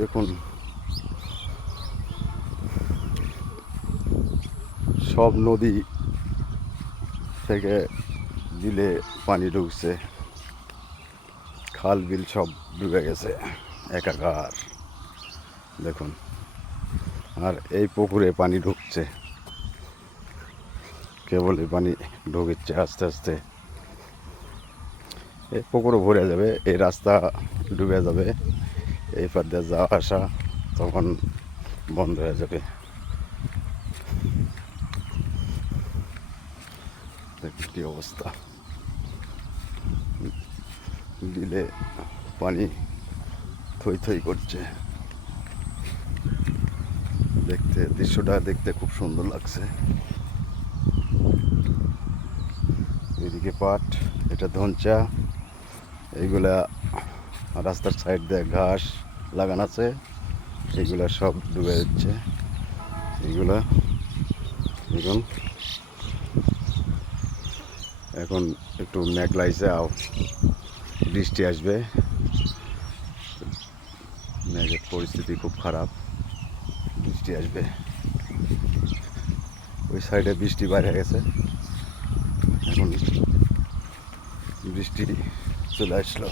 দেখুন সব নদী থেকে বিলে পানি ঢুকছে, খাল বিল সব ডুবে গেছে একাকার। দেখুন, আর এই পুকুরে পানি ঢুকছে, কেবল এই পানি ঢুকছে আস্তে আস্তে। এই পুকুরও ভরে যাবে, এই রাস্তা ডুবে যাবে, এই পার দিয়ে যাওয়া আসা তখন বন্ধ হয়ে যাবে। দেখুন কি অবস্থা, বিলে পানি থই থই করছে। দৃশ্যটা দেখতে খুব সুন্দর লাগছে। এদিকে পাট, এটা ধনচা, এইগুলা রাস্তার সাইড দিয়ে ঘাস লাগানো আছে, এইগুলা সব ডুবে যাচ্ছে। এইগুলা দেখুন, এখন একটু মেঘলাইছে, বৃষ্টি আসবে। মেঘের পরিস্থিতি খুব খারাপ, বৃষ্টি আসবে। ওই সাইডে বৃষ্টি বাইরে গেছে, এখন বৃষ্টি চলে আসলো।